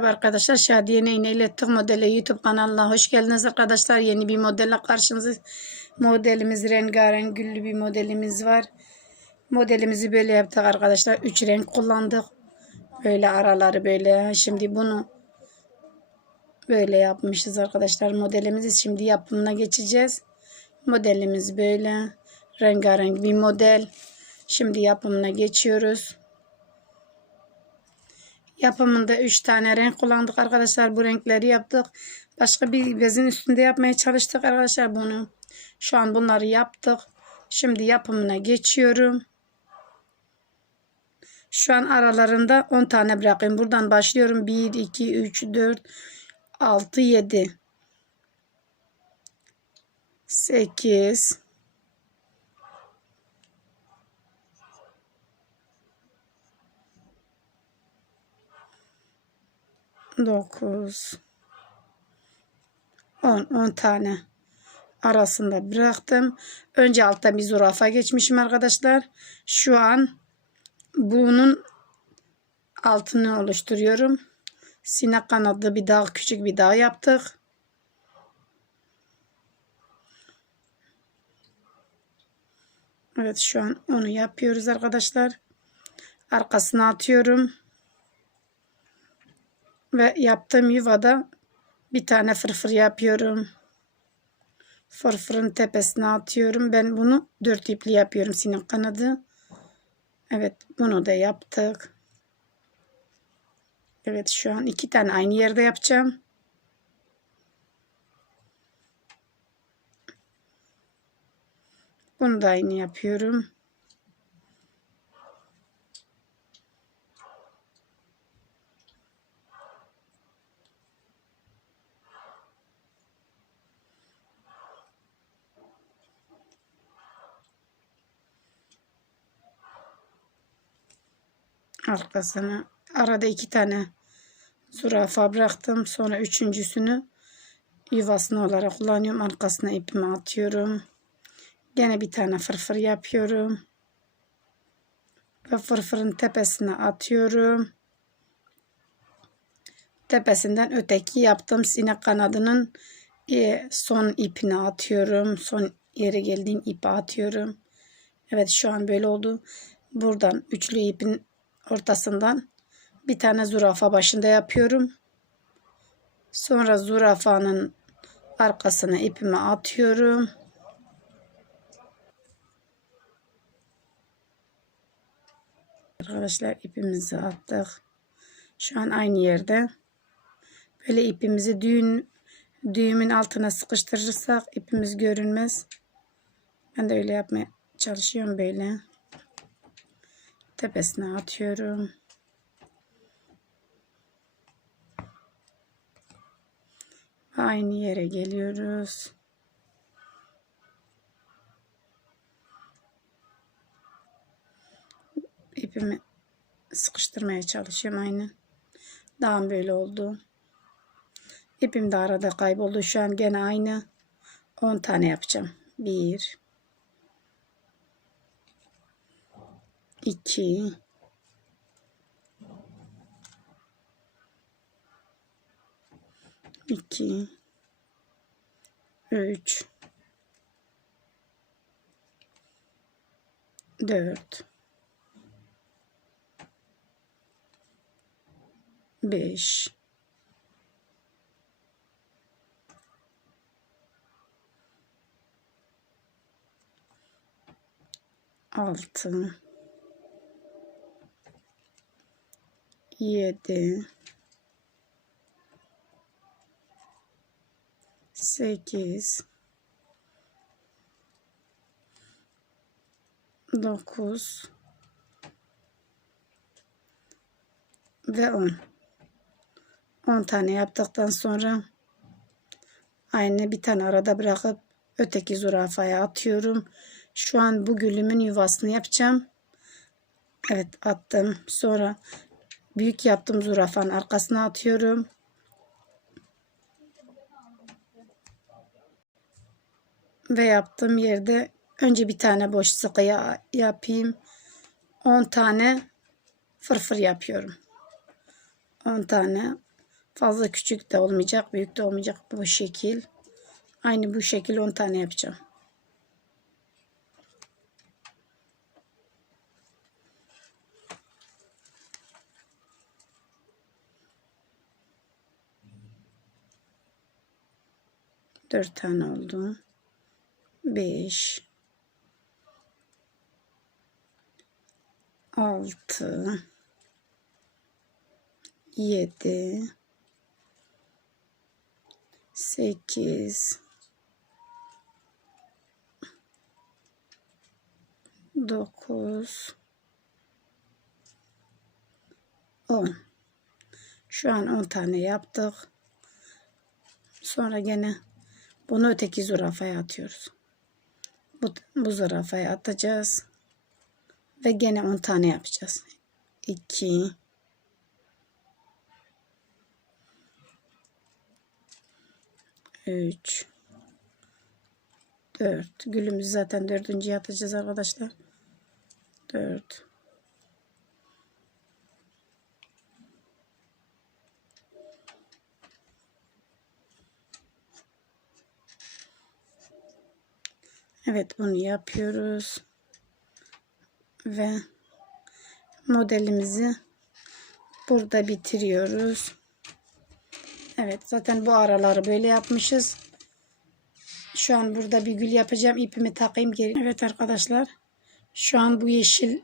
Merhaba arkadaşlar. Şadiye Neyne ile Tık Modeli YouTube kanalına hoş geldiniz arkadaşlar. Yeni bir modelle karşınızda. Modelimiz rengarenk güllü bir modelimiz var. Modelimizi böyle yaptık arkadaşlar. Üç renk kullandık. Böyle araları böyle. Şimdi bunu böyle yapmışız arkadaşlar. Modelimizi şimdi yapımına geçeceğiz. Modelimiz böyle. Rengarenk bir model. Şimdi yapımına geçiyoruz. Yapımında 3 tane renk kullandık arkadaşlar. Bu renkleri yaptık. Başka bir bezin üstünde yapmaya çalıştık arkadaşlar bunu. Şu an bunları yaptık. Şimdi yapımına geçiyorum. Şu an aralarında 10 tane bırakayım. Buradan başlıyorum. 1, 2, 3, 4, 6, 7, 8, 9 10 10 tane arasında bıraktım. Önce altta bir zürafa geçmişim arkadaşlar. Şu an bunun altını oluşturuyorum. Sinek kanadlı bir dağ, küçük bir dağ yaptık. Evet şu an onu yapıyoruz arkadaşlar. Arkasına atıyorum. Ve yaptığım yuvada bir tane fırfır yapıyorum. Fırfırın tepesine atıyorum. Ben bunu dört ipli yapıyorum sinek kanadı. Evet bunu da yaptık. Evet şu an iki tane aynı yerde yapacağım. Bunu da aynı yapıyorum. Arkasına arada iki tane zürafa bıraktım. Sonra üçüncüsünü yuvasını olarak kullanıyorum. Arkasına ipimi atıyorum. Gene bir tane fırfır yapıyorum. Ve fırfırın tepesine atıyorum. Tepesinden öteki yaptığım sinek kanadının e, son ipini atıyorum. Son yere geldiğim ipi atıyorum. Evet şu an böyle oldu. Buradan üçlü ipin ortasından bir tane zürafa başında yapıyorum. Sonra zürafanın arkasına ipimi atıyorum. Arkadaşlar ipimizi attık. Şu an aynı yerde. Böyle ipimizi düğün düğümün altına sıkıştırırsak ipimiz görünmez. Ben de öyle yapmaya çalışıyorum böyle tepesine atıyorum. Aynı yere geliyoruz. İpimi sıkıştırmaya çalışıyorum aynı. Daha böyle oldu. İpim de arada kayboldu. Şu an gene aynı. 10 tane yapacağım. 1 2 2 3 4 5 6 yedi, sekiz, dokuz ve on. On tane yaptıktan sonra aynı bir tane arada bırakıp öteki zürafaya atıyorum. Şu an bu gülümün yuvasını yapacağım. Evet attım. Sonra büyük yaptım zürafanın arkasına atıyorum. Ve yaptığım yerde önce bir tane boş sıkı yapayım. 10 tane fırfır yapıyorum. 10 tane Fazla küçük de olmayacak, büyük de olmayacak bu şekil. Aynı bu şekil 10 tane yapacağım. Dört tane oldu. Beş. Altı. Yedi. Sekiz. Dokuz. On. Şu an on tane yaptık. Sonra gene bunu öteki zürafaya atıyoruz. Bu, bu zürafaya atacağız. Ve gene 10 tane yapacağız. 2 3 4 Gülümüzü zaten dördüncüye atacağız arkadaşlar. 4 Evet bunu yapıyoruz. Ve modelimizi burada bitiriyoruz. Evet zaten bu araları böyle yapmışız. Şu an burada bir gül yapacağım. İpimi takayım geri. Evet arkadaşlar. Şu an bu yeşil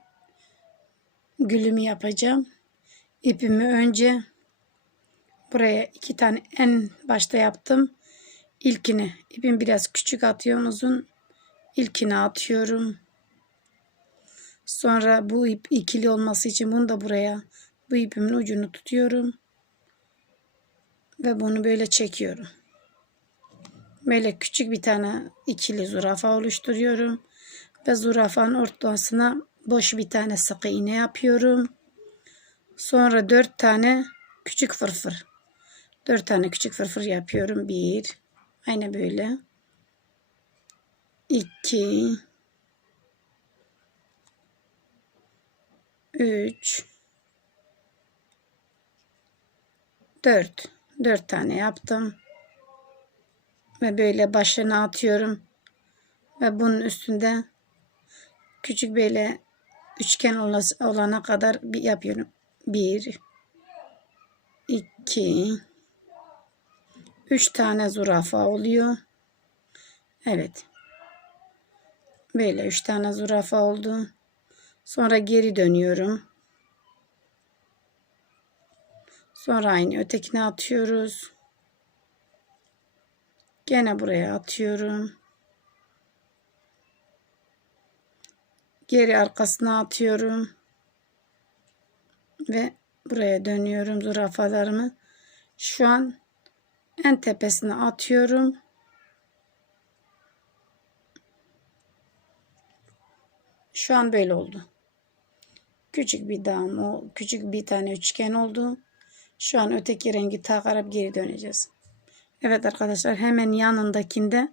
gülümü yapacağım. İpimi önce buraya iki tane en başta yaptım. İlkini ipim biraz küçük atıyorum uzun. İlkini atıyorum. Sonra bu ip ikili olması için bunu da buraya bu ipimin ucunu tutuyorum. Ve bunu böyle çekiyorum. Böyle küçük bir tane ikili zürafa oluşturuyorum. Ve zürafanın ortasına boş bir tane sık iğne yapıyorum. Sonra dört tane küçük fırfır. Dört tane küçük fırfır yapıyorum. Bir. Aynı böyle. 2 3 4 4 tane yaptım. Ve böyle başına atıyorum. Ve bunun üstünde küçük böyle üçgen olana kadar bir yapıyorum. 1 2 3 tane zürafa oluyor. Evet. Böyle üç tane zürafa oldu. Sonra geri dönüyorum. Sonra aynı ötekine atıyoruz. Gene buraya atıyorum. Geri arkasına atıyorum. Ve buraya dönüyorum zürafalarımı. Şu an en tepesine atıyorum. Şu an böyle oldu. Küçük bir dam, o küçük bir tane üçgen oldu. Şu an öteki rengi takarıp geri döneceğiz. Evet arkadaşlar hemen yanındakinde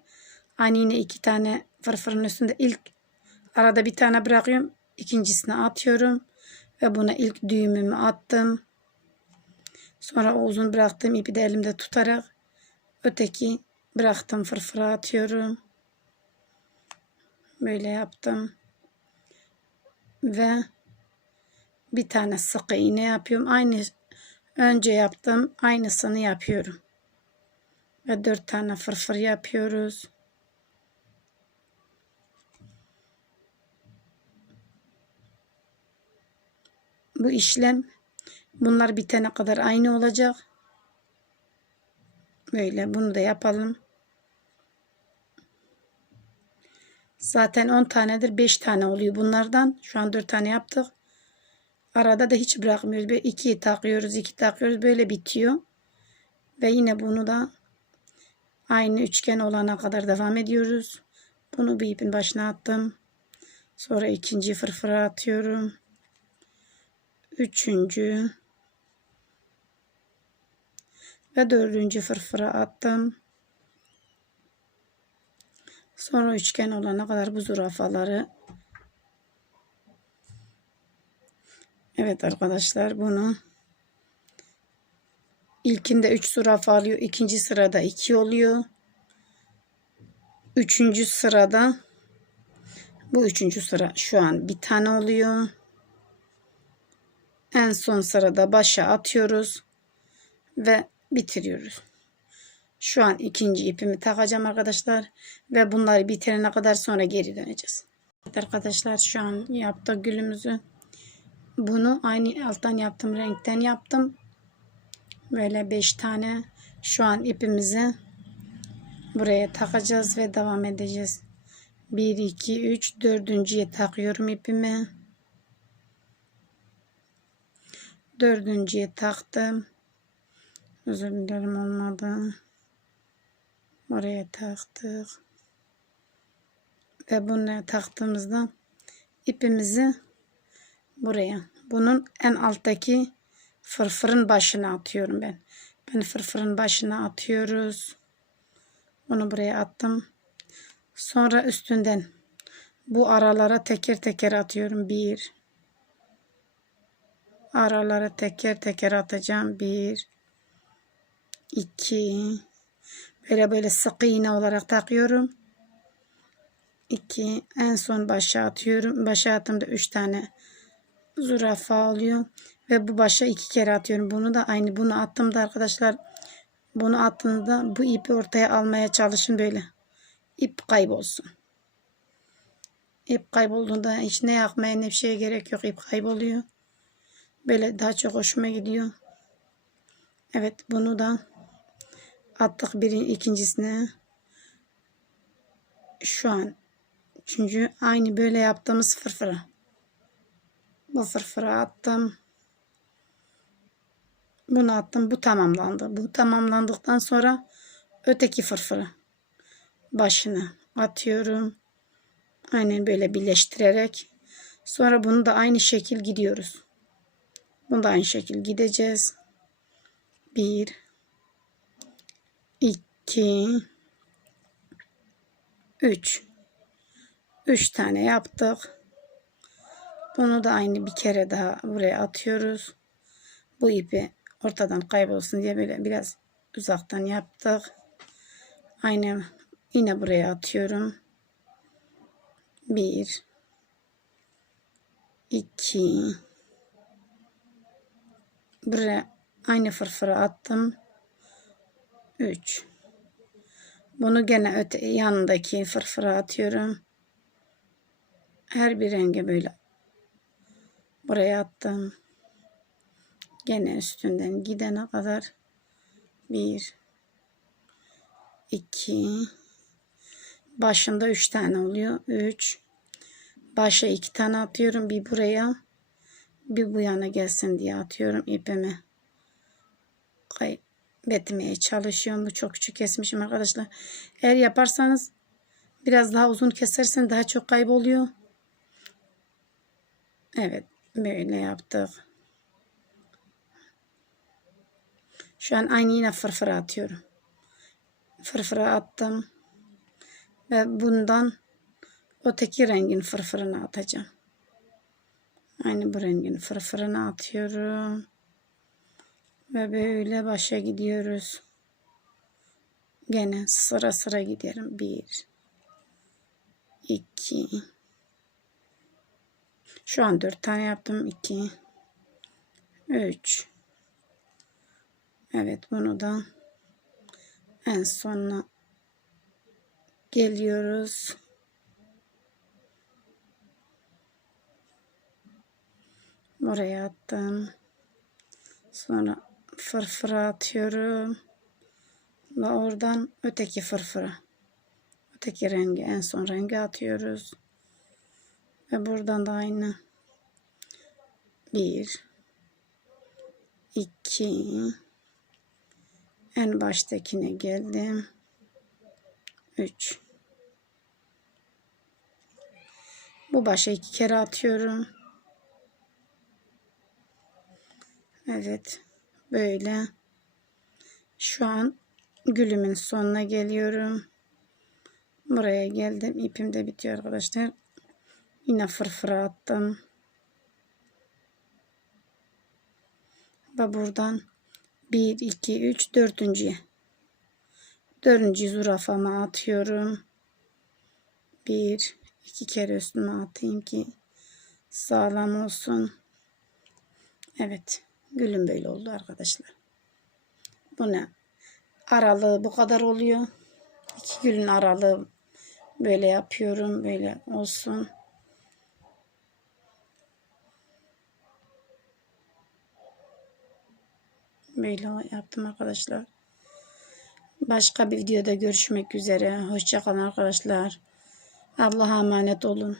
aynı yine iki tane fırfırın üstünde ilk arada bir tane bırakıyorum. ikincisini atıyorum. Ve buna ilk düğümümü attım. Sonra uzun bıraktığım ipi de elimde tutarak öteki bıraktım fırfıra atıyorum. Böyle yaptım ve bir tane sık iğne yapıyorum. Aynı önce yaptım. Aynısını yapıyorum. Ve dört tane fırfır yapıyoruz. Bu işlem bunlar bitene kadar aynı olacak. Böyle bunu da yapalım. Zaten 10 tanedir 5 tane oluyor bunlardan. Şu an 4 tane yaptık. Arada da hiç bırakmıyoruz. Böyle 2 takıyoruz 2 takıyoruz böyle bitiyor. Ve yine bunu da aynı üçgen olana kadar devam ediyoruz. Bunu bir ipin başına attım. Sonra ikinci fırfıra atıyorum. Üçüncü ve dördüncü fırfıra attım. Sonra üçgen olana kadar bu zürafaları Evet arkadaşlar bunu İlkinde 3 zürafa alıyor. ikinci sırada 2 oluyor. Üçüncü sırada bu üçüncü sıra şu an bir tane oluyor. En son sırada başa atıyoruz ve bitiriyoruz. Şu an ikinci ipimi takacağım arkadaşlar ve bunları bitirene kadar sonra geri döneceğiz. Arkadaşlar şu an yaptık gülümüzü. Bunu aynı alttan yaptığım renkten yaptım. Böyle 5 tane şu an ipimizi buraya takacağız ve devam edeceğiz. 1 2 3 dördüncüye takıyorum ipimi. Dördüncüye taktım. Özür dilerim olmadı. Oraya taktık. Ve bunu taktığımızda ipimizi buraya. Bunun en alttaki fırfırın başına atıyorum ben. Ben fırfırın başına atıyoruz. Bunu buraya attım. Sonra üstünden bu aralara teker teker atıyorum. Bir. Aralara teker teker atacağım. Bir. iki. Böyle böyle sık iğne olarak takıyorum. 2 en son başa atıyorum. Başa attığımda 3 tane zürafa oluyor. Ve bu başa iki kere atıyorum. Bunu da aynı bunu attığımda arkadaşlar bunu attığınızda bu ipi ortaya almaya çalışın böyle. İp kaybolsun. İp kaybolduğunda hiç ne yakmaya ne bir şeye gerek yok. İp kayboluyor. Böyle daha çok hoşuma gidiyor. Evet bunu da attık birin ikincisine. Şu an çünkü aynı böyle yaptığımız fırfıra. Bu fırfıra attım. Bunu attım. Bu tamamlandı. Bu tamamlandıktan sonra öteki fırfıra başına atıyorum. Aynen böyle birleştirerek. Sonra bunu da aynı şekil gidiyoruz. Bunu da aynı şekil gideceğiz. Bir, iki, üç. Üç tane yaptık. Bunu da aynı bir kere daha buraya atıyoruz. Bu ipi ortadan kaybolsun diye böyle biraz uzaktan yaptık. Aynı yine buraya atıyorum. Bir, iki, buraya aynı fırfıra attım. Üç. Bunu gene öte yanındaki fırfıra atıyorum. Her bir renge böyle buraya attım. Gene üstünden gidene kadar bir iki başında üç tane oluyor. Üç başa iki tane atıyorum. Bir buraya bir bu yana gelsin diye atıyorum ipimi. Kaybetmeye çalışıyorum. Bu çok küçük kesmişim arkadaşlar. Eğer yaparsanız biraz daha uzun kesersen daha çok kayboluyor. Evet böyle yaptık. Şu an aynı yine fırfıra atıyorum. Fırfıra attım. Ve bundan öteki rengin fırfırını atacağım. Aynı bu rengin fırfırını atıyorum. Ve böyle başa gidiyoruz. Gene sıra sıra giderim. Bir, iki, şu an dört tane yaptım. iki, üç, Evet bunu da en sonuna geliyoruz. Buraya attım. Sonra fırfıra atıyorum. Ve oradan öteki fırfıra. Öteki rengi en son rengi atıyoruz. Ve buradan da aynı. Bir. iki, En baştakine geldim. Üç. Bu başa iki kere atıyorum. Evet. Böyle. Şu an gülümün sonuna geliyorum. Buraya geldim. İpim de bitiyor arkadaşlar. Yine fırfıra attım. Ve buradan 1, 2, 3, dördüncüye. Dördüncü zürafama atıyorum. Bir, iki kere üstüne atayım ki sağlam olsun. Evet. Gülüm böyle oldu arkadaşlar. Bu ne? Aralığı bu kadar oluyor. İki gülün aralığı böyle yapıyorum. Böyle olsun. Böyle yaptım arkadaşlar. Başka bir videoda görüşmek üzere. Hoşçakalın arkadaşlar. Allah'a emanet olun.